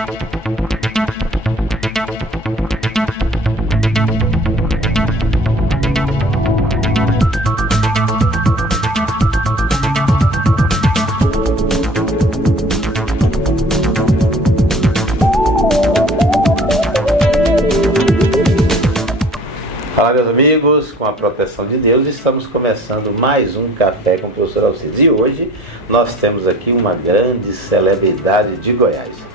Fala, meus amigos, com a proteção de Deus, estamos começando mais um Café com o Professor Alcides. E hoje nós temos aqui uma grande celebridade de Goiás.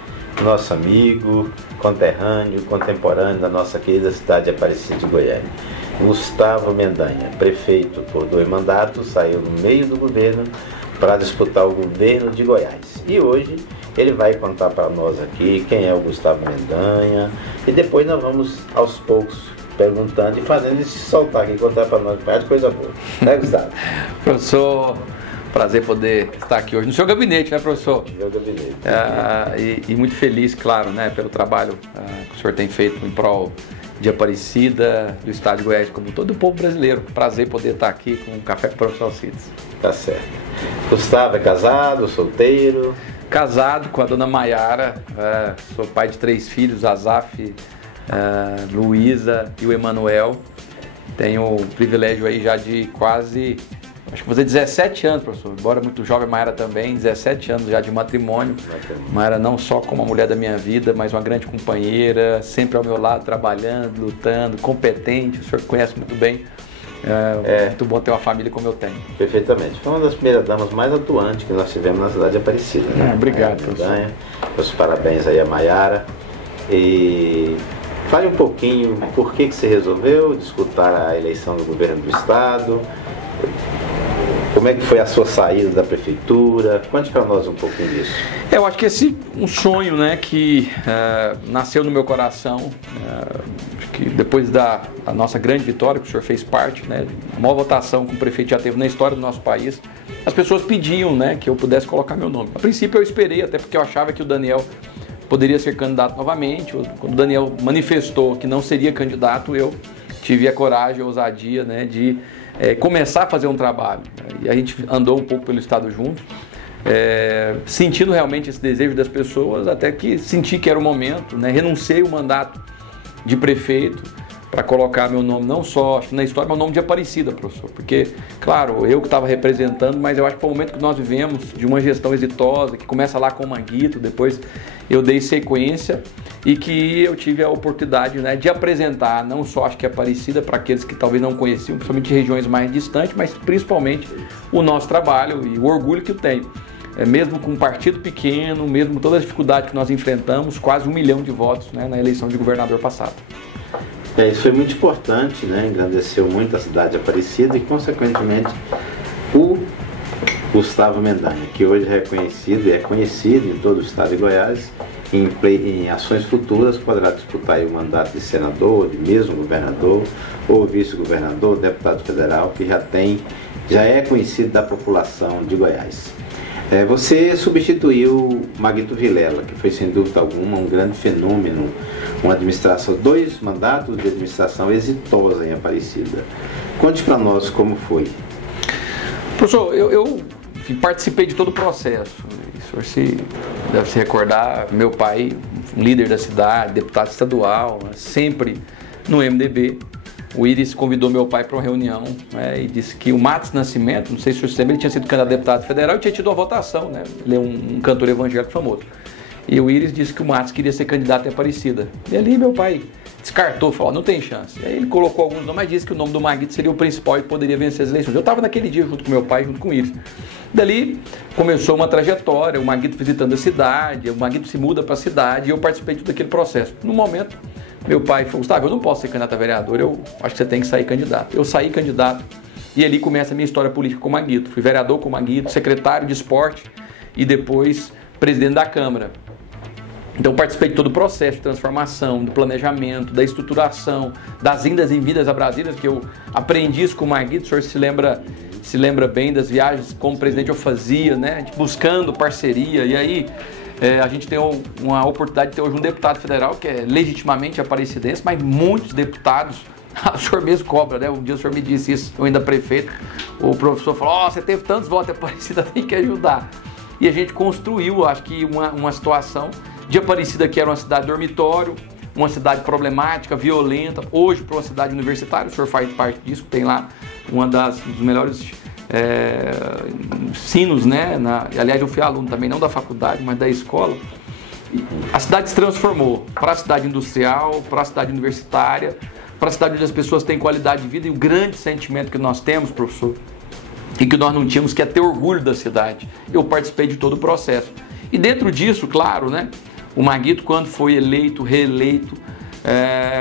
Nosso amigo, conterrâneo, contemporâneo da nossa querida cidade de Aparecida de Goiânia. Gustavo Mendanha, prefeito por 2 mandatos, saiu no meio do governo para disputar o governo de Goiás. E hoje ele vai contar para nós aqui quem é o Gustavo Mendanha e depois nós vamos aos poucos perguntando e fazendo ele se soltar aqui, contar para nós de coisa boa. Né, Gustavo? Professor, prazer poder estar aqui hoje no seu gabinete, né, professor? No meu gabinete. E muito feliz, claro, né, pelo trabalho que o senhor tem feito em prol de Aparecida, do estado de Goiás, como todo o povo brasileiro. Prazer poder estar aqui com o Café com o Professor Alcides. Tá certo. Gustavo é casado, solteiro? Casado com a dona Maiara, sou pai de 3 filhos, Azaf, Luísa e o Emanuel. Tenho o privilégio aí já de quase, acho que vou fazer 17 anos, professor, embora muito jovem, Maiara também, 17 anos já de matrimônio. Maiara não só como a mulher da minha vida, mas uma grande companheira, sempre ao meu lado, trabalhando, lutando, competente, o senhor conhece muito bem. Muito bom ter uma família como eu tenho. Perfeitamente. Foi uma das primeiras damas mais atuantes que nós tivemos na cidade de Aparecida, né? Obrigado, professor. Meus parabéns aí a Maiara. E fale um pouquinho por que você resolveu disputar a eleição do governo do estado. Como é que foi a sua saída da prefeitura? Conte para nós um pouquinho disso. Eu acho que esse um sonho, né, que nasceu no meu coração, acho que depois da nossa grande vitória, que o senhor fez parte, né, a maior votação que o prefeito já teve na história do nosso país, as pessoas pediam, né, que eu pudesse colocar meu nome. A princípio eu esperei, até porque eu achava que o Daniel poderia ser candidato novamente. Quando o Daniel manifestou que não seria candidato, eu tive a coragem, a ousadia, né, de começar a fazer um trabalho. E a gente andou um pouco pelo estado junto, sentindo realmente esse desejo das pessoas, até que senti que era o momento, né, renunciei o mandato de prefeito para colocar meu nome, não só acho que na história, mas o nome de Aparecida, professor. Porque, claro, eu que estava representando, mas eu acho que foi o momento que nós vivemos de uma gestão exitosa, que começa lá com o Manguito, depois eu dei sequência e que eu tive a oportunidade, né, de apresentar, não só acho que Aparecida, para aqueles que talvez não conheciam, principalmente de regiões mais distantes, mas principalmente o nosso trabalho e o orgulho que eu tenho. Mesmo com um partido pequeno, mesmo com toda a dificuldade que nós enfrentamos, quase 1 milhão de votos, né, na eleição de governador passado. Isso foi muito importante, né? Engrandeceu muito a cidade de Aparecida e, consequentemente, o Gustavo Mendanha, que hoje é reconhecido e é conhecido em todo o estado de Goiás, em ações futuras poderá disputar aí o mandato de senador, de mesmo governador, ou vice-governador, deputado federal, que já é conhecido da população de Goiás. Você substituiu Maguito Vilela, que foi sem dúvida alguma um grande fenômeno, uma administração, 2 mandatos de administração exitosa em Aparecida. Conte para nós como foi. Professor, eu participei de todo o processo. O senhor deve se recordar, meu pai, um líder da cidade, deputado estadual, sempre no MDB. O Íris convidou meu pai para uma reunião, né, e disse que o Matos Nascimento, não sei se o senhor lembra, ele tinha sido candidato a deputado federal e tinha tido uma votação, né? Ele é um cantor evangélico famoso. E o Íris disse que o Matos queria ser candidato em Aparecida. E ali meu pai descartou, falou, não tem chance. E aí ele colocou alguns nomes, mas disse que o nome do Maguito seria o principal e poderia vencer as eleições. Eu estava naquele dia junto com meu pai, junto com o Íris. Dali começou uma trajetória, o Maguito visitando a cidade, o Maguito se muda para a cidade e eu participei de todo aquele processo. No momento, meu pai falou, Gustavo, eu não posso ser candidato a vereador, eu acho que você tem que sair candidato. Eu saí candidato e ali começa a minha história política com o Maguito. Fui vereador com o Maguito, secretário de esporte e depois presidente da Câmara. Então participei de todo o processo de transformação, do planejamento, da estruturação, das indas e vindas a Brasília, que eu aprendi isso com o Maguito. O senhor se lembra bem das viagens como presidente eu fazia, né? Buscando parceria. E aí a gente tem uma oportunidade de ter hoje um deputado federal que é legitimamente aparecidense, mas muitos deputados, o senhor mesmo cobra, né? Um dia o senhor me disse isso, eu ainda prefeito, o professor falou, você teve tantos votos, Aparecida tem que ajudar. E a gente construiu, acho que uma situação de Aparecida, que era uma cidade dormitório, uma cidade problemática, violenta, hoje para uma cidade universitária, o senhor faz parte disso, tem lá dos melhores ensinos, né? Aliás, eu fui aluno também, não da faculdade, mas da escola. A cidade se transformou para a cidade industrial, para a cidade universitária, para a cidade onde as pessoas têm qualidade de vida, e o grande sentimento que nós temos, professor, e que nós não tínhamos, que é ter orgulho da cidade. Eu participei de todo o processo. E dentro disso, claro, né, o Maguito, quando foi eleito, reeleito,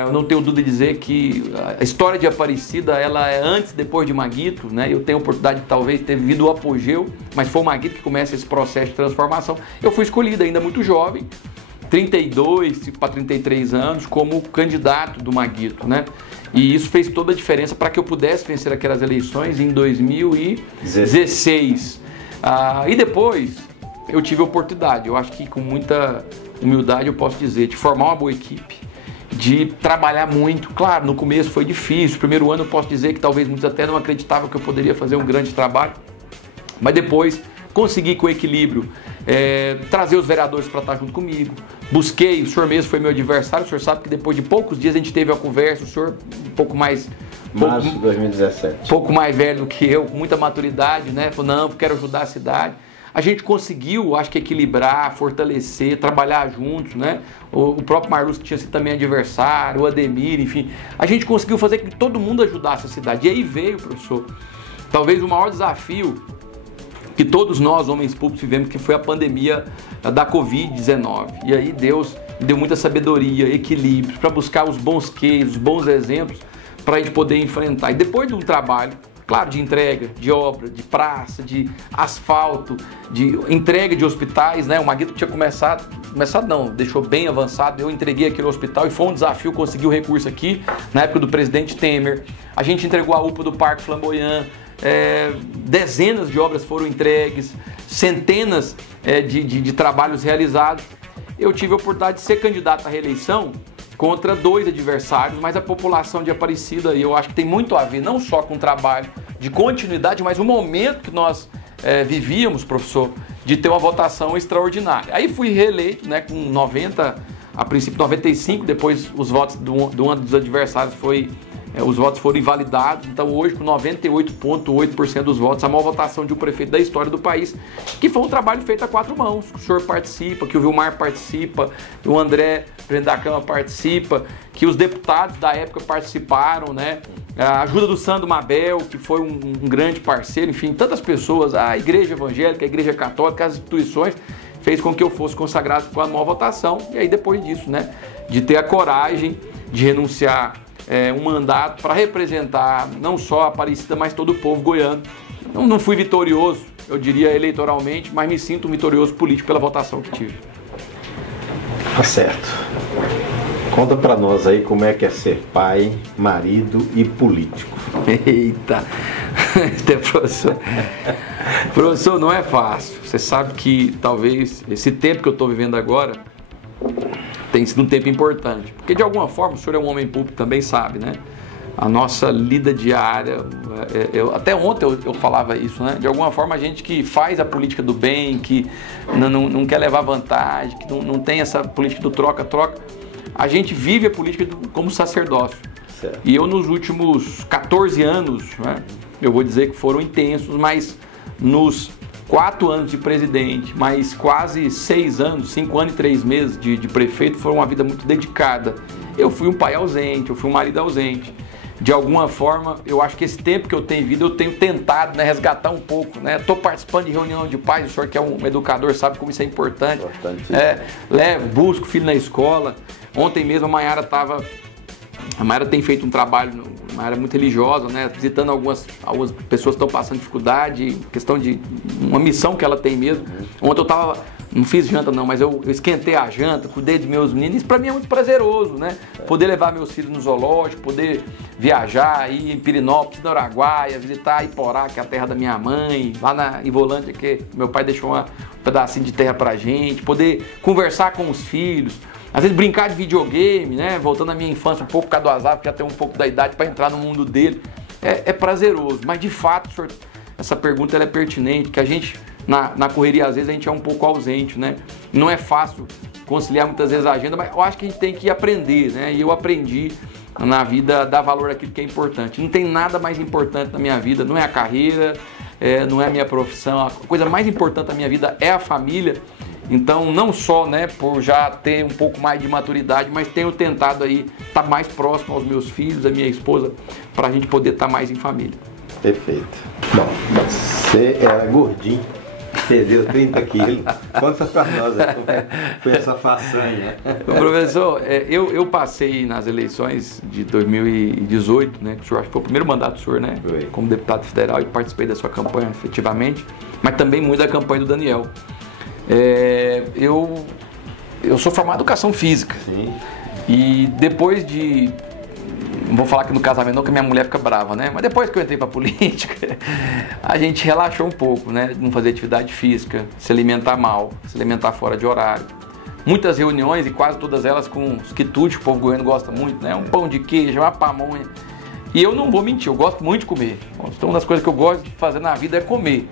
eu não tenho dúvida de dizer que a história de Aparecida, ela é antes e depois de Maguito, né? Eu tenho a oportunidade de talvez ter vivido o apogeu, mas foi o Maguito que começa esse processo de transformação. Eu fui escolhido ainda muito jovem, 32 para 33 anos, como candidato do Maguito, né? E isso fez toda a diferença para que eu pudesse vencer aquelas eleições em 2016. E depois eu tive a oportunidade, eu acho que com muita humildade eu posso dizer, de formar uma boa equipe, de trabalhar muito. Claro, no começo foi difícil, primeiro ano eu posso dizer que talvez muitos até não acreditavam que eu poderia fazer um grande trabalho, mas depois consegui com equilíbrio trazer os vereadores para estar junto comigo, busquei, o senhor mesmo foi meu adversário, o senhor sabe que depois de poucos dias a gente teve a conversa, o senhor um pouco mais... Março de 2017. Um pouco mais velho do que eu, com muita maturidade, né? Falou, não, quero ajudar a cidade. A gente conseguiu, acho que, equilibrar, fortalecer, trabalhar juntos, né? O próprio Marluz, que tinha sido também adversário, o Ademir, enfim. A gente conseguiu fazer com que todo mundo ajudasse a cidade. E aí veio, professor, talvez o maior desafio que todos nós, homens públicos, vivemos, que foi a pandemia da Covid-19. E aí Deus deu muita sabedoria, equilíbrio, para buscar os bons cases, os bons exemplos, para a gente poder enfrentar. E depois de um trabalho, claro, de entrega, de obra, de praça, de asfalto, de entrega de hospitais, né? O Maguito tinha começado não, deixou bem avançado, eu entreguei aquele hospital e foi um desafio conseguir o recurso aqui, na época do presidente Temer. A gente entregou a UPA do Parque Flamboyant, dezenas de obras foram entregues, centenas de trabalhos realizados. Eu tive a oportunidade de ser candidato à reeleição contra 2 adversários, mas a população de Aparecida, e eu acho que tem muito a ver não só com o trabalho de continuidade, mas o momento que nós vivíamos, professor, de ter uma votação extraordinária. Aí fui reeleito, né, com 90, a princípio 95, depois os votos de um dos adversários os votos foram invalidados, então hoje com 98,8% dos votos, a maior votação de um prefeito da história do país, que foi um trabalho feito a 4 mãos, que o senhor participa, que o Vilmar participa, que o André, presidente da Câmara, participa, que os deputados da época participaram, né? A ajuda do Sandro Mabel, que foi um grande parceiro, enfim, tantas pessoas, a Igreja Evangélica, a Igreja Católica, as instituições, fez com que eu fosse consagrado com a maior votação, e aí depois disso, né, de ter a coragem de renunciar um mandato para representar não só a Aparecida, mas todo o povo goiano. Não fui vitorioso, eu diria eleitoralmente, mas me sinto vitorioso político pela votação que tive. Tá certo. Conta para nós aí como é que é ser pai, marido e político. Eita, professor. Professor, não é fácil. Você sabe que talvez esse tempo que eu estou vivendo agora tem sido um tempo importante, porque de alguma forma, o senhor é um homem público, também sabe, né? A nossa lida diária, até ontem eu falava isso, né? De alguma forma a gente que faz a política do bem, que não quer levar vantagem, que não tem essa política do troca-troca, a gente vive a política como sacerdócio. Certo. E eu nos últimos 14 anos, né, eu vou dizer que foram intensos, mas nos 4 anos de presidente, mais quase 6 anos, 5 anos e 3 meses de prefeito, foi uma vida muito dedicada. Eu fui um pai ausente, eu fui um marido ausente. De alguma forma, eu acho que esse tempo que eu tenho vida, eu tenho tentado, né, resgatar um pouco, né? Estou participando de reunião de pais, o senhor que é um educador sabe como isso é importante. Busco o filho na escola. Ontem mesmo a Mayara tem feito um trabalho, uma área muito religiosa, né? Visitando algumas pessoas que estão passando dificuldade, questão de uma missão que ela tem mesmo. Ontem eu não fiz janta não, mas eu esquentei a janta, cuidei dos meus meninos. Isso para mim é muito prazeroso, né? Poder levar meus filhos no zoológico, poder viajar, ir em Pirinópolis, no Araguaia, visitar Iporá, que é a terra da minha mãe, lá na Ivolândia, que meu pai deixou um pedacinho de terra pra gente, poder conversar com os filhos. Às vezes brincar de videogame, né? Voltando à minha infância um pouco por causa do azar, porque já tem um pouco da idade para entrar no mundo dele. É prazeroso, mas de fato, senhor, essa pergunta ela é pertinente, que a gente, na correria, às vezes a gente é um pouco ausente, né? Não é fácil conciliar muitas vezes a agenda, mas eu acho que a gente tem que aprender, né? E eu aprendi na vida a dar valor àquilo que é importante. Não tem nada mais importante na minha vida, não é a carreira, não é a minha profissão, a coisa mais importante da minha vida é a família. Então, não só, né, por já ter um pouco mais de maturidade, mas tenho tentado aí estar mais próximo aos meus filhos, à minha esposa, para a gente poder estar mais em família. Perfeito. Bom, você era gordinho, perdeu 30 quilos. Conta para nós como foi essa façanha. Professor, eu passei nas eleições de 2018, né, que o senhor, acho que foi o primeiro mandato do senhor, né, foi, como deputado federal, e participei da sua campanha efetivamente, mas também muito da campanha do Daniel. Eu sou formado em educação física. Sim. E depois de, não vou falar que no casamento não, que minha mulher fica brava, né? Mas depois que eu entrei pra política, a gente relaxou um pouco, né? Não fazer atividade física, se alimentar mal, se alimentar fora de horário. Muitas reuniões e quase todas elas com os quitutes, que o povo goiano gosta muito, né? Um pão de queijo, uma pamonha. E eu não vou mentir, eu gosto muito de comer. Então, uma das coisas que eu gosto de fazer na vida é comer.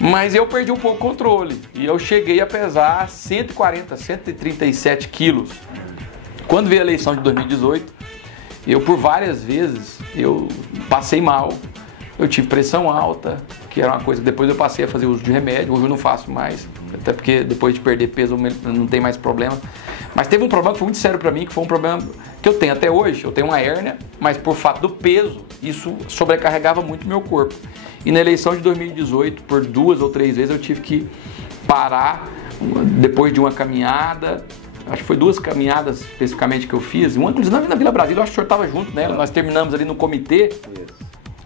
Mas eu perdi um pouco o controle e eu cheguei a pesar 137 quilos. Quando veio a eleição de 2018, eu por várias vezes eu passei mal, eu tive pressão alta, que era uma coisa que depois eu passei a fazer uso de remédio, hoje eu não faço mais, até porque depois de perder peso não tem mais problema. Mas teve um problema que foi muito sério para mim, que foi um problema que eu tenho até hoje, eu tenho uma hérnia, mas por fato do peso, isso sobrecarregava muito o meu corpo. E na eleição de 2018, por 2 ou 3 vezes, eu tive que parar depois de uma caminhada. Acho que foi 2 caminhadas especificamente que eu fiz. Uma, inclusive, na Vila Brasília, eu acho que o senhor estava junto nela. Nós terminamos ali no comitê.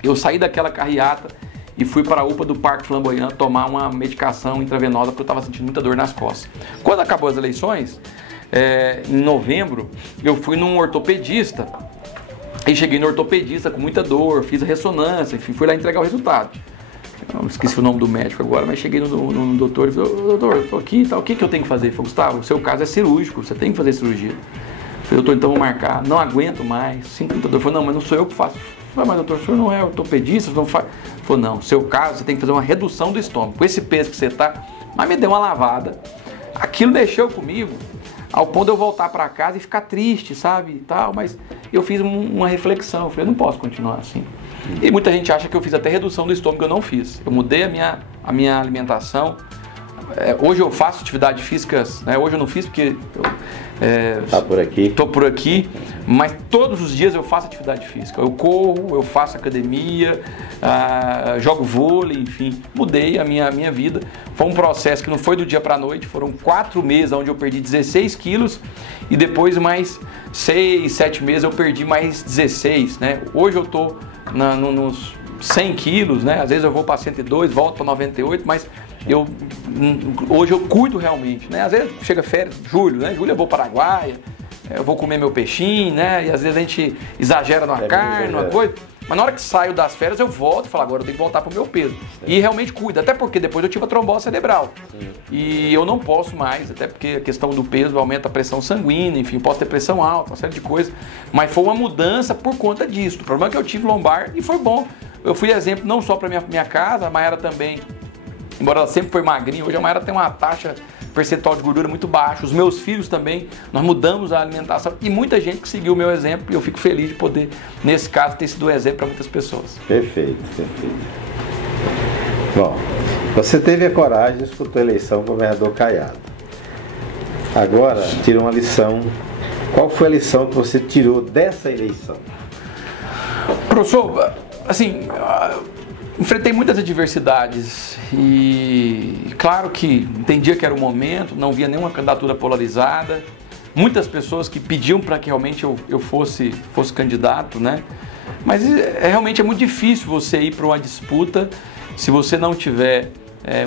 Eu saí daquela carreata e fui para a UPA do Parque Flamboyant tomar uma medicação intravenosa porque eu estava sentindo muita dor nas costas. Quando acabou as eleições, em novembro, eu fui num ortopedista. E cheguei no ortopedista com muita dor, fiz a ressonância, enfim, fui lá entregar o resultado. Eu esqueci o nome do médico agora, mas cheguei no doutor e falei, doutor, eu tô aqui, tá, o que eu tenho que fazer? Ele falou, Gustavo, o seu caso é cirúrgico, você tem que fazer cirurgia. Eu falei, doutor, então vou marcar, não aguento mais. 50 dor. Ele falou, não, mas não sou eu que faço. Eu falei, mas doutor, o senhor não é ortopedista, não faz. Ele falou, não, seu caso, você tem que fazer uma redução do estômago. Com esse peso que você tá, mas me deu uma lavada. Aquilo mexeu comigo, ao ponto de eu voltar para casa e ficar triste, sabe, e tal, mas eu fiz uma reflexão, eu falei, eu não posso continuar assim. E muita gente acha que eu fiz até redução do estômago, eu não fiz. Eu mudei a minha alimentação. Hoje eu faço atividade física, né? Hoje eu não fiz porque estou por aqui, mas todos os dias eu faço atividade física. Eu corro, eu faço academia, jogo vôlei, enfim, mudei a minha vida. Foi um processo que não foi do dia para a noite, foram 4 meses onde eu perdi 16 quilos e depois mais 6, 7 meses eu perdi mais 16, né? Hoje eu estou nos 100 quilos, né? Às vezes eu vou para 102, volto para 98, mas hoje eu cuido realmente, né? Às vezes chega férias, julho, né? Julho eu vou para Araguaia, eu vou comer meu peixinho, né? E às vezes a gente exagera numa carne, numa coisa. Mas na hora que saio das férias eu volto e falo, agora eu tenho que voltar pro meu peso. E realmente cuido, até porque depois eu tive a trombose cerebral. E eu não posso mais, até porque a questão do peso aumenta a pressão sanguínea, enfim, posso ter pressão alta, uma série de coisas. Mas foi uma mudança por conta disso. O problema é que eu tive lombar e foi bom. Eu fui exemplo não só para minha casa, a Mayara também, embora ela sempre foi magrinha, hoje a Mayara tem uma taxa percentual de gordura muito baixa. Os meus filhos também, nós mudamos a alimentação e muita gente que seguiu o meu exemplo e eu fico feliz de poder, nesse caso, ter sido um exemplo para muitas pessoas. Perfeito, perfeito. Bom, você teve a coragem e disputou a eleição com o governador Caiado. Agora, tira uma lição. Qual foi a lição que você tirou dessa eleição? Professor, assim, enfrentei muitas adversidades e claro que entendia que era o momento, não via nenhuma candidatura polarizada, muitas pessoas que pediam para que realmente eu fosse candidato, né? Mas realmente é muito difícil você ir para uma disputa se você não tiver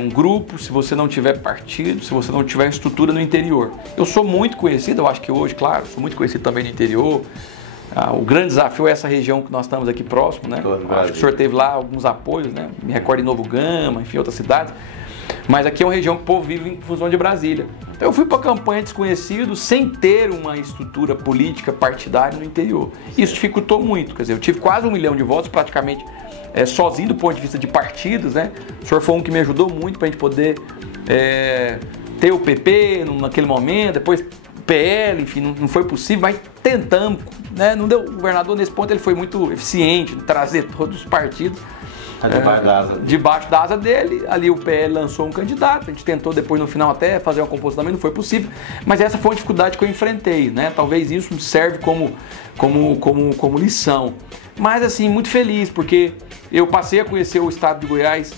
um grupo, se você não tiver partido, se você não tiver estrutura no interior. Eu sou muito conhecido, eu acho que hoje, claro, sou muito conhecido também no interior. O grande desafio é essa região que nós estamos aqui próximo, né? Acho que o senhor teve lá alguns apoios, né? Me recordo em Novo Gama, enfim, outras cidades. Mas aqui é uma região que o povo vive em função de Brasília. Então eu fui para a campanha desconhecido sem ter uma estrutura política partidária no interior. Isso dificultou muito, quer dizer, eu tive quase 1 milhão de votos praticamente sozinho do ponto de vista de partidos, né? O senhor foi um que me ajudou muito para a gente poder ter o PP naquele momento, depois o PL, enfim, não foi possível, mas tentamos, né? Não deu. O governador, nesse ponto, ele foi muito eficiente em trazer todos os partidos debaixo da asa dele. Ali o PL lançou um candidato, a gente tentou depois no final até fazer uma composição, mas não foi possível. Mas essa foi uma dificuldade que eu enfrentei, né? Talvez isso serve como lição. Mas assim, muito feliz, porque eu passei a conhecer o estado de Goiás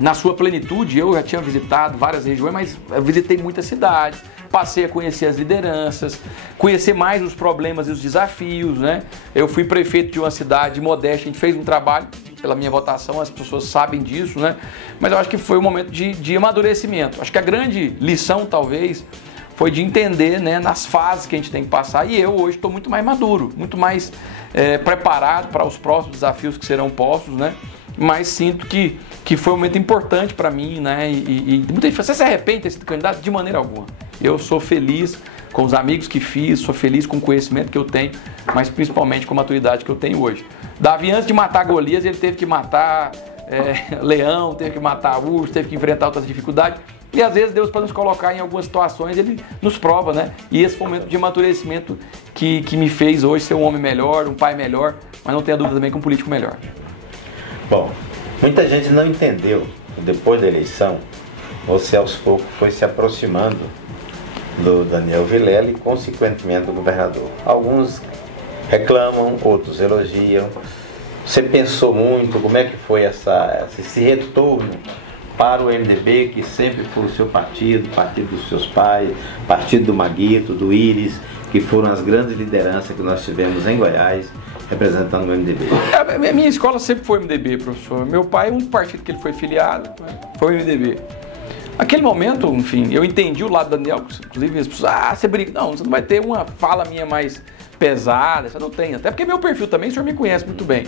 na sua plenitude. Eu já tinha visitado várias regiões, mas eu visitei muitas cidades, passei a conhecer as lideranças, conhecer mais os problemas e os desafios, né? Eu fui prefeito de uma cidade modesta, a gente fez um trabalho, pela minha votação, as pessoas sabem disso, né? Mas eu acho que foi um momento de amadurecimento. Acho que a grande lição, talvez, foi de entender, né, nas fases que a gente tem que passar, e eu hoje estou muito mais maduro, muito mais preparado para os próximos desafios que serão postos, né? Mas sinto que foi um momento importante para mim, né? E muita gente fala, você se arrepende de ter sido candidato? De maneira alguma. Eu sou feliz com os amigos que fiz, sou feliz com o conhecimento que eu tenho, mas principalmente com a maturidade que eu tenho hoje. Davi, antes de matar Golias, ele teve que matar leão, teve que matar urso, teve que enfrentar outras dificuldades. E às vezes Deus, para nos colocar em algumas situações, Ele nos prova, né? E esse foi o momento de amadurecimento que me fez hoje ser um homem melhor, um pai melhor, mas não tenha dúvida também que um político melhor. Bom, muita gente não entendeu, depois da eleição, você aos poucos foi se aproximando do Daniel Vilela e consequentemente do governador. Alguns reclamam, outros elogiam. Você pensou muito, como é que foi esse retorno para o MDB, que sempre foi o seu partido, partido dos seus pais, partido do Maguito, do Íris, que foram as grandes lideranças que nós tivemos em Goiás, representando o MDB? A minha escola sempre foi o MDB, professor. Meu pai, um partido que ele foi filiado, foi o MDB. Naquele momento, enfim, eu entendi o lado do Daniel, inclusive as pessoas, você briga. Não, você não vai ter uma fala minha mais pesada, você não tem. Até porque meu perfil também, o senhor me conhece muito bem.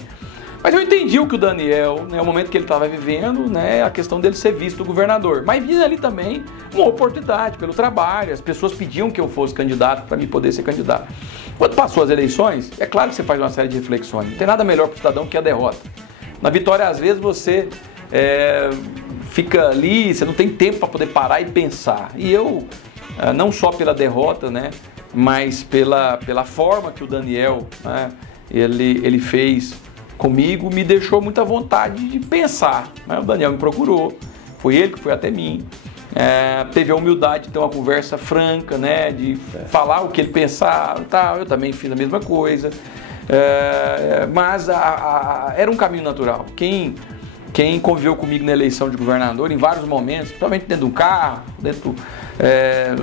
Mas eu entendi o que o Daniel, né, o momento que ele estava vivendo, né, a questão dele ser visto governador. Mas vi ali também uma oportunidade pelo trabalho, as pessoas pediam que eu fosse candidato para mim poder ser candidato. Quando passou as eleições, é claro que você faz uma série de reflexões. Não tem nada melhor para o cidadão que a derrota. Na vitória, às vezes, você fica ali, você não tem tempo para poder parar e pensar. E eu, não só pela derrota, né, mas pela forma que o Daniel, né, ele fez comigo, me deixou muita vontade de pensar. O Daniel me procurou, foi ele que foi até mim, teve a humildade de ter uma conversa franca, né, de falar o que ele pensava, tal. Eu também fiz a mesma coisa, mas era um caminho natural. Quem conviveu comigo na eleição de governador, em vários momentos, principalmente dentro de um carro, dentro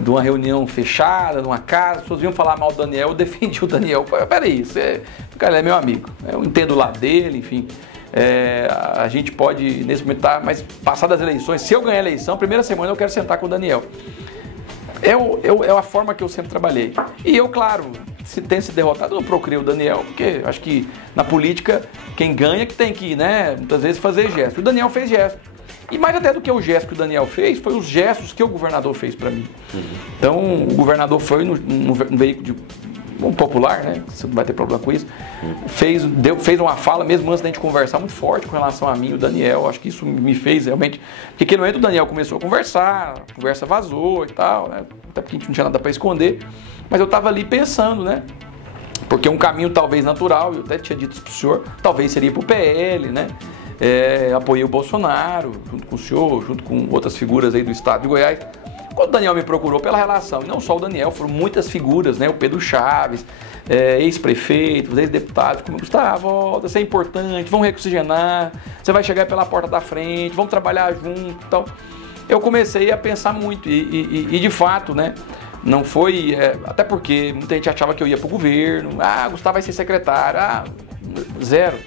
de uma reunião fechada, numa casa, as pessoas vinham falar mal do Daniel, eu defendi o Daniel. Peraí, cara, ele é meu amigo, eu entendo o lado dele, enfim. A gente pode, nesse momento, mas passadas as eleições, se eu ganhar a eleição, primeira semana eu quero sentar com o Daniel. É a forma que eu sempre trabalhei. E eu, claro, se tem se derrotado, eu não procurei o Daniel, porque acho que na política, quem ganha que tem que, né, muitas vezes fazer gesto. O Daniel fez gesto. E mais até do que o gesto que o Daniel fez, foi os gestos que o governador fez para mim. Então, o governador foi no veículo popular, né, você não vai ter problema com isso, fez uma fala, mesmo antes da gente conversar, muito forte com relação a mim, o Daniel. Acho que isso me fez realmente, porque naquele momento o Daniel começou a conversar, a conversa vazou e tal, né, até porque a gente não tinha nada para esconder, mas eu estava ali pensando, né, porque um caminho talvez natural, eu até tinha dito isso para o senhor, talvez seria para o PL, né, apoiei o Bolsonaro, junto com o senhor, junto com outras figuras aí do estado de Goiás. Quando o Daniel me procurou pela relação, e não só o Daniel, foram muitas figuras, né? O Pedro Chaves, ex-prefeitos, ex-deputados, como Gustavo, isso é importante, vamos reoxigenar, você vai chegar pela porta da frente, vamos trabalhar junto e tal. Eu comecei a pensar muito e de fato, né? Não foi, até porque muita gente achava que eu ia para o governo, Gustavo vai ser secretário, zero.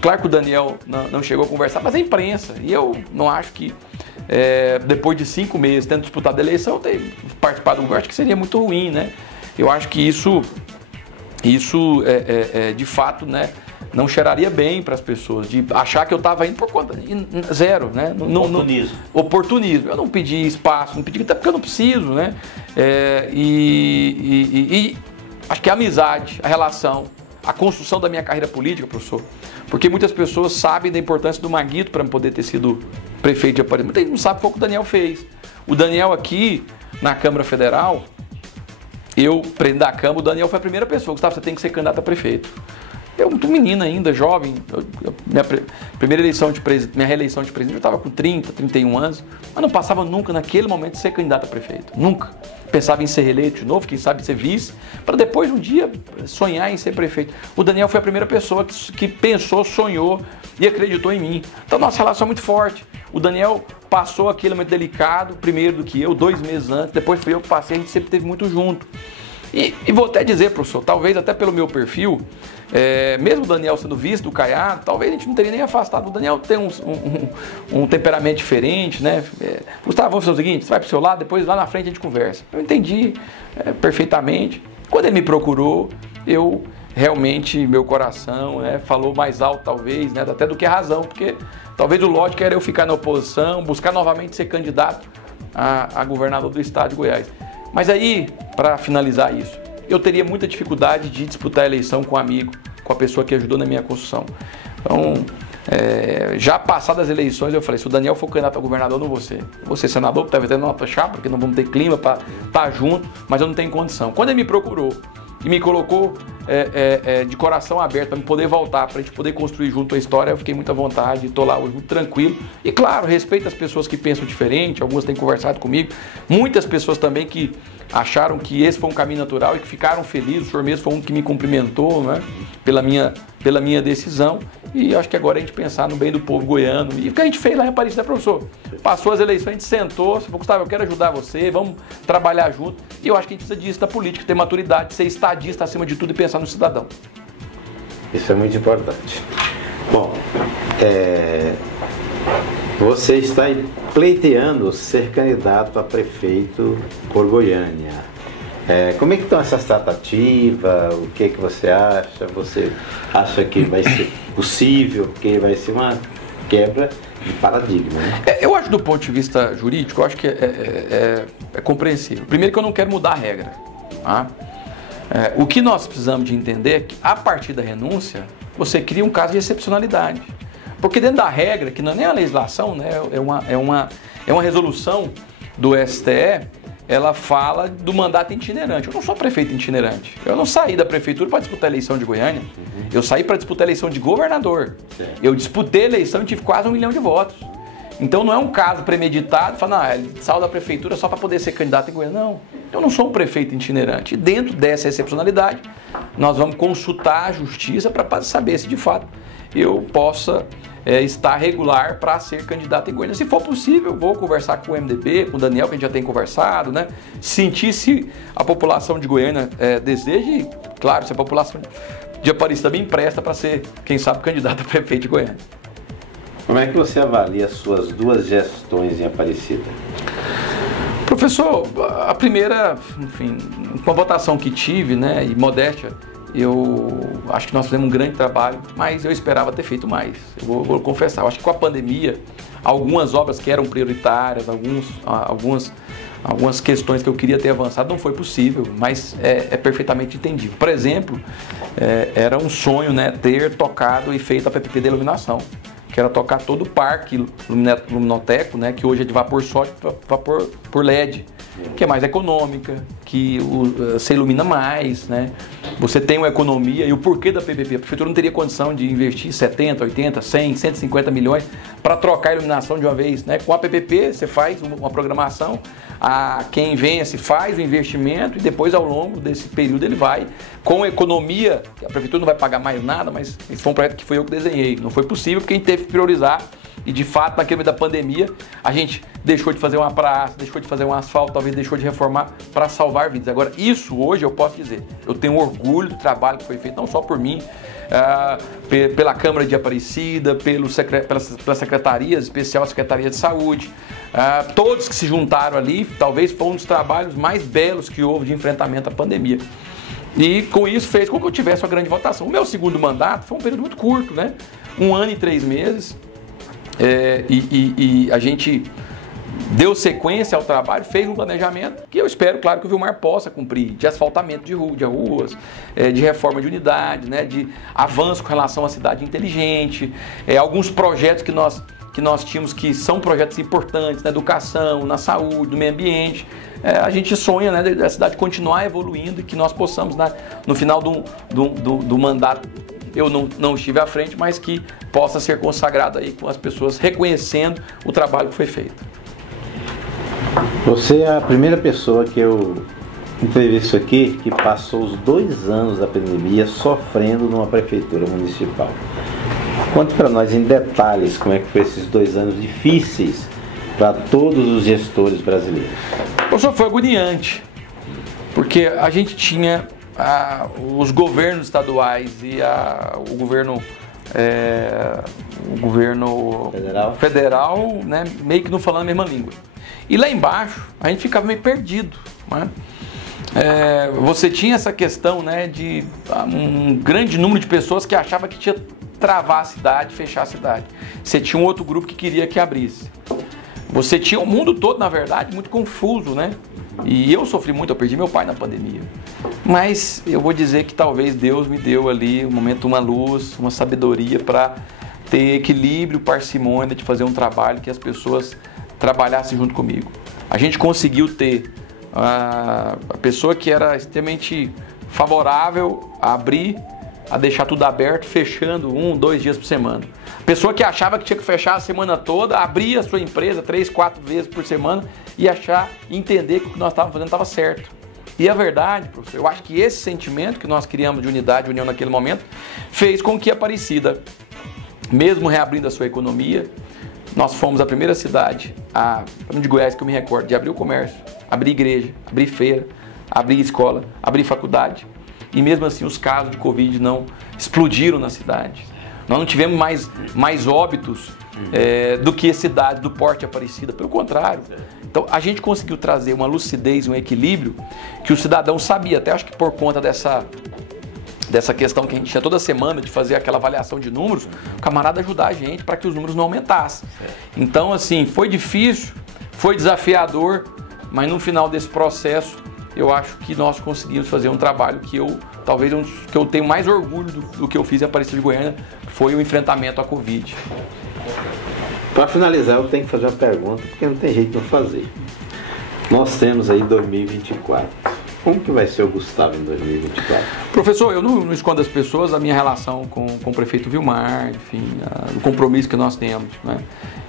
Claro que o Daniel não chegou a conversar, mas a imprensa, e eu não acho que depois de 5 meses tendo disputado a eleição, ter participado do governo, acho que seria muito ruim, né? Eu acho que isso de fato, né, não cheiraria bem para as pessoas, de achar que eu estava indo por conta, zero, né? Oportunismo. Eu não pedi espaço, não pedi, até porque eu não preciso, né? E acho que a amizade, a relação, a construção da minha carreira política, professor, porque muitas pessoas sabem da importância do Maguito para poder ter sido prefeito de Aparecida. Muita gente não sabe o que o Daniel fez. O Daniel aqui, na Câmara Federal, eu, presidente da Câmara, o Daniel foi a primeira pessoa. Gustavo, você tem que ser candidato a prefeito. Eu, muito menino ainda, jovem, minha reeleição de presidente, eu estava com 30, 31 anos, mas não passava nunca, naquele momento, de ser candidato a prefeito. Nunca. Pensava em ser reeleito de novo, quem sabe ser vice, para depois um dia sonhar em ser prefeito. O Daniel foi a primeira pessoa que pensou, sonhou e acreditou em mim. Então, nossa relação é muito forte. O Daniel passou aquele momento delicado, primeiro do que eu, 2 meses antes, depois fui eu que passei, a gente sempre esteve muito junto. E vou até dizer, professor, talvez até pelo meu perfil, mesmo o Daniel sendo vice do Caiado, talvez a gente não teria nem afastado. O Daniel tem um temperamento diferente, né? Gustavo, vamos fazer o seguinte, você vai pro seu lado, depois lá na frente a gente conversa. Eu entendi perfeitamente. Quando ele me procurou, eu realmente, meu coração falou mais alto talvez, né? Até do que a razão, porque talvez o lógico era eu ficar na oposição, buscar novamente ser candidato a governador do estado de Goiás. Mas aí, para finalizar isso, eu teria muita dificuldade de disputar a eleição com um amigo, com a pessoa que ajudou na minha construção. Então, já passadas as eleições, eu falei, se o Daniel for candidato a governador, eu não vou ser. Eu vou ser senador, talvez até nota chapa, porque não vamos ter clima para estar junto, mas eu não tenho condição. Quando ele me procurou e me colocou de coração aberto para me poder voltar, para a gente poder construir junto a história, eu fiquei muito à vontade, estou lá hoje muito tranquilo. E claro, respeito as pessoas que pensam diferente, algumas têm conversado comigo, muitas pessoas também que acharam que esse foi um caminho natural e que ficaram felizes. O senhor mesmo foi um que me cumprimentou, né, pela minha decisão. E acho que agora a gente pensar no bem do povo goiano. E o que a gente fez lá em Aparecida, professor? Passou as eleições, a gente sentou, você falou, Gustavo, eu quero ajudar você, vamos trabalhar junto. E eu acho que a gente precisa disso da política, ter maturidade, ser estadista acima de tudo e pensar no cidadão. Isso é muito importante. Bom, você está pleiteando ser candidato a prefeito por Goiânia. Como é que estão essas tratativas? O que você acha? Você acha que vai ser possível? Porque vai ser uma quebra de paradigma, né? Eu acho, do ponto de vista jurídico, eu acho que é compreensível. Primeiro que eu não quero mudar a regra. Tá? O que nós precisamos de entender é que, a partir da renúncia, você cria um caso de excepcionalidade. Porque dentro da regra, que não é nem a legislação, né, é uma resolução do STE, ela fala do mandato itinerante. Eu não sou prefeito itinerante. Eu não saí da prefeitura para disputar a eleição de Goiânia. Eu saí para disputar a eleição de governador. Eu disputei a eleição e tive quase 1 milhão de votos. Então não é um caso premeditado, fala, ele saiu da prefeitura só para poder ser candidato em Goiânia. Não, eu não sou um prefeito itinerante. E dentro dessa excepcionalidade, nós vamos consultar a justiça para saber se de fato eu possa estar regular para ser candidato em Goiânia. Se for possível, vou conversar com o MDB, com o Daniel, que a gente já tem conversado, né? Sentir se a população de Goiânia deseja, e claro, se a população de Aparecida me empresta para ser, quem sabe, candidato a prefeito de Goiânia. Como é que você avalia as suas 2 gestões em Aparecida? Professor, a primeira, enfim, com a votação que tive, né, e modéstia, eu acho que nós fizemos um grande trabalho, mas eu esperava ter feito mais. Eu vou confessar, eu acho que com a pandemia, algumas obras que eram prioritárias, algumas questões que eu queria ter avançado, não foi possível, mas é perfeitamente entendível. Por exemplo, era um sonho, né, ter tocado e feito a PPP de iluminação, que era tocar todo o parque luminoteco, né, que hoje é de vapor sólido para vapor por LED, que é mais econômica, que você ilumina mais, né? Você tem uma economia. E o porquê da PPP? A prefeitura não teria condição de investir 70, 80, 100, 150 milhões para trocar a iluminação de uma vez, né? Com a PPP você faz uma programação, quem vence faz o investimento e depois, ao longo desse período, ele vai com economia. A prefeitura não vai pagar mais nada, mas esse foi um projeto que foi eu que desenhei. Não foi possível porque a gente teve que priorizar. E de fato, naquele momento da pandemia, a gente deixou de fazer uma praça, deixou de fazer um asfalto, talvez deixou de reformar para salvar vidas. Agora, isso hoje eu posso dizer, eu tenho orgulho do trabalho que foi feito, não só por mim, pela Câmara de Aparecida, pela Secretaria, especial Secretaria de Saúde, todos que se juntaram ali, talvez foi um dos trabalhos mais belos que houve de enfrentamento à pandemia. E com isso fez com que eu tivesse uma grande votação. O meu segundo mandato foi um período muito curto, né? 1 ano e 3 meses. E a gente deu sequência ao trabalho, fez um planejamento que eu espero, claro, que o Vilmar possa cumprir, de asfaltamento de ruas, de reforma de unidades, né, de avanço com relação à cidade inteligente, alguns projetos que nós que nós tínhamos, que são projetos importantes na educação, na saúde, no meio ambiente. A gente sonha, né, da cidade continuar evoluindo e que nós possamos, né, no final do mandato, eu não estive à frente, mas que possa ser consagrado aí com as pessoas reconhecendo o trabalho que foi feito. Você é a primeira pessoa que eu entrevisto aqui que passou os 2 anos da pandemia sofrendo numa prefeitura municipal. Conte para nós em detalhes como é que foi esses 2 anos difíceis para todos os gestores brasileiros. Professor, foi agoniante, porque a gente tinha os governos estaduais e o governo federal, né, meio que não falando a mesma língua. E lá embaixo a gente ficava meio perdido, né? Você tinha essa questão, né, de um grande número de pessoas que achava que tinha travar a cidade, fechar a cidade. Você tinha um outro grupo que queria que abrisse. Você tinha o mundo todo, na verdade, muito confuso, né? E eu sofri muito, eu perdi meu pai na pandemia. Mas eu vou dizer que talvez Deus me deu ali um momento, uma luz, uma sabedoria para ter equilíbrio, parcimônia de fazer um trabalho que as pessoas trabalhassem junto comigo. A gente conseguiu ter a pessoa que era extremamente favorável a abrir, a deixar tudo aberto, fechando 1, 2 dias por semana. A pessoa que achava que tinha que fechar a semana toda, abria a sua empresa 3, 4 vezes por semana e entender que o que nós estávamos fazendo estava certo. E a verdade, professor, eu acho que esse sentimento que nós criamos de unidade, união naquele momento, fez com que a Aparecida, mesmo reabrindo a sua economia, nós fomos a primeira cidade, de Goiás que eu me recordo, de abrir o comércio, abrir igreja, abrir feira, abrir escola, abrir faculdade. E mesmo assim os casos de Covid não explodiram na cidade. Nós não tivemos mais óbitos do que cidades do porte Aparecida, pelo contrário. Então a gente conseguiu trazer uma lucidez, um equilíbrio que o cidadão sabia, até acho que por conta dessa questão que a gente tinha toda semana de fazer aquela avaliação de números, o camarada ajudar a gente para que os números não aumentassem. Então assim, foi difícil, foi desafiador, mas no final desse processo eu acho que nós conseguimos fazer um trabalho que talvez que eu tenho mais orgulho do que eu fiz em Aparecida de Goiânia, foi o enfrentamento à Covid. Para finalizar, eu tenho que fazer uma pergunta, porque não tem jeito de não fazer. Nós temos aí 2024. Como que vai ser o Gustavo em 2024? Professor, eu não escondo das pessoas a minha relação com o prefeito Vilmar, enfim, o compromisso que nós temos, né?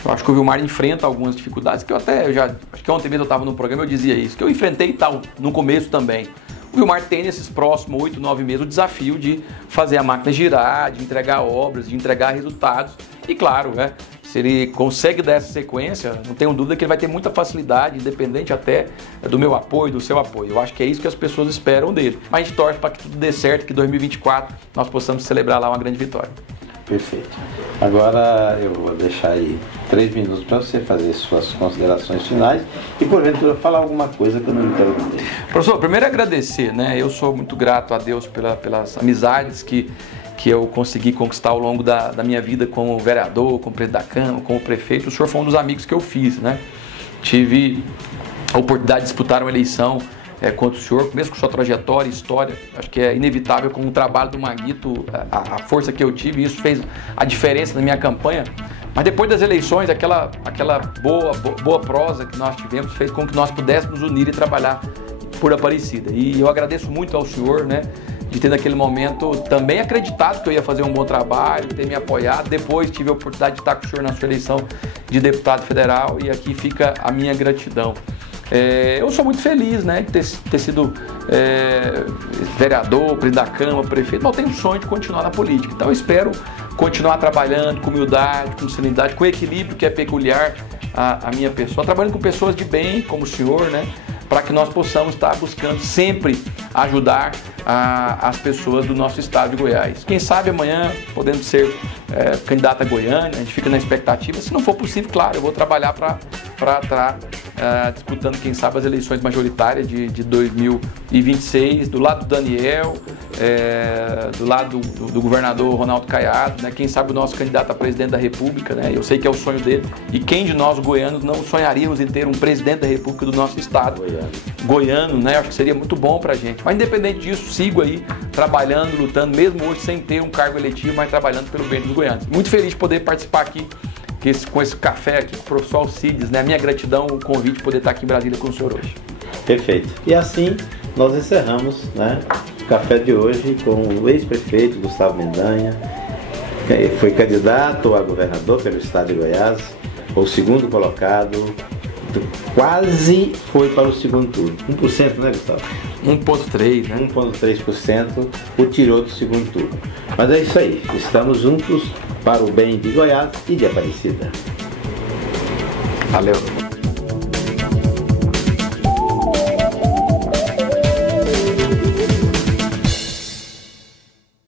Eu acho que o Vilmar enfrenta algumas dificuldades, que acho que ontem mesmo eu estava no programa e eu dizia isso, que eu enfrentei e tal, no começo também. O Vilmar tem nesses próximos 8, 9 meses o desafio de fazer a máquina girar, de entregar obras, de entregar resultados. E claro, né, se ele consegue dar essa sequência, não tenho dúvida que ele vai ter muita facilidade, independente até do meu apoio, do seu apoio. Eu acho que é isso que as pessoas esperam dele. Mas a gente torce para que tudo dê certo, que em 2024 nós possamos celebrar lá uma grande vitória. Perfeito. Agora eu vou deixar aí 3 minutos para você fazer suas considerações finais e, porventura, falar alguma coisa que eu não me perguntei. Professor, primeiro agradecer, né? Eu sou muito grato a Deus pelas amizades que eu consegui conquistar ao longo da minha vida como vereador, como presidente da Câmara, como prefeito. O senhor foi um dos amigos que eu fiz, né? Tive a oportunidade de disputar uma eleição contra o senhor, mesmo com sua trajetória e história. Acho que é inevitável com o trabalho do Maguito, a força que eu tive, isso fez a diferença na minha campanha. Mas depois das eleições, aquela boa prosa que nós tivemos fez com que nós pudéssemos unir e trabalhar por Aparecida. E eu agradeço muito ao senhor, né, de ter naquele momento também acreditado que eu ia fazer um bom trabalho, ter me apoiado. Depois tive a oportunidade de estar com o senhor na sua eleição de deputado federal e aqui fica a minha gratidão. Eu sou muito feliz, né, de ter sido vereador, presidente da Câmara, prefeito, mas eu tenho um sonho de continuar na política. Então eu espero continuar trabalhando com humildade, com serenidade, com equilíbrio que é peculiar à minha pessoa, trabalhando com pessoas de bem, como o senhor, né, para que nós possamos estar buscando sempre ajudar as pessoas do nosso estado de Goiás. Quem sabe amanhã, podendo ser candidato a Goiânia, a gente fica na expectativa. Se não for possível, claro, eu vou trabalhar para estar disputando, quem sabe, as eleições majoritárias de 2026, do lado do Daniel, do lado do governador Ronaldo Caiado, né? Quem sabe o nosso candidato a presidente da República, né? Eu sei que é o sonho dele. E quem de nós, goianos, não sonharíamos em ter um presidente da República do nosso estado? Goiano, né? Acho que seria muito bom pra gente. Mas independente disso, sigo aí trabalhando, lutando, mesmo hoje sem ter um cargo eletivo, mas trabalhando pelo bem dos goianos. Muito feliz de poder participar aqui com esse café aqui com o professor Alcides, né? A minha gratidão, o convite de poder estar aqui em Brasília com o senhor hoje. Perfeito. E assim nós encerramos, né, o café de hoje com o ex-prefeito Gustavo Mendanha, que foi candidato a governador pelo estado de Goiás, o segundo colocado, quase foi para o segundo turno. 1%, né, Gustavo? 1,3%, né? 1,3% o tirou do segundo turno. Mas é isso aí, estamos juntos para o bem de Goiás e de Aparecida. Valeu.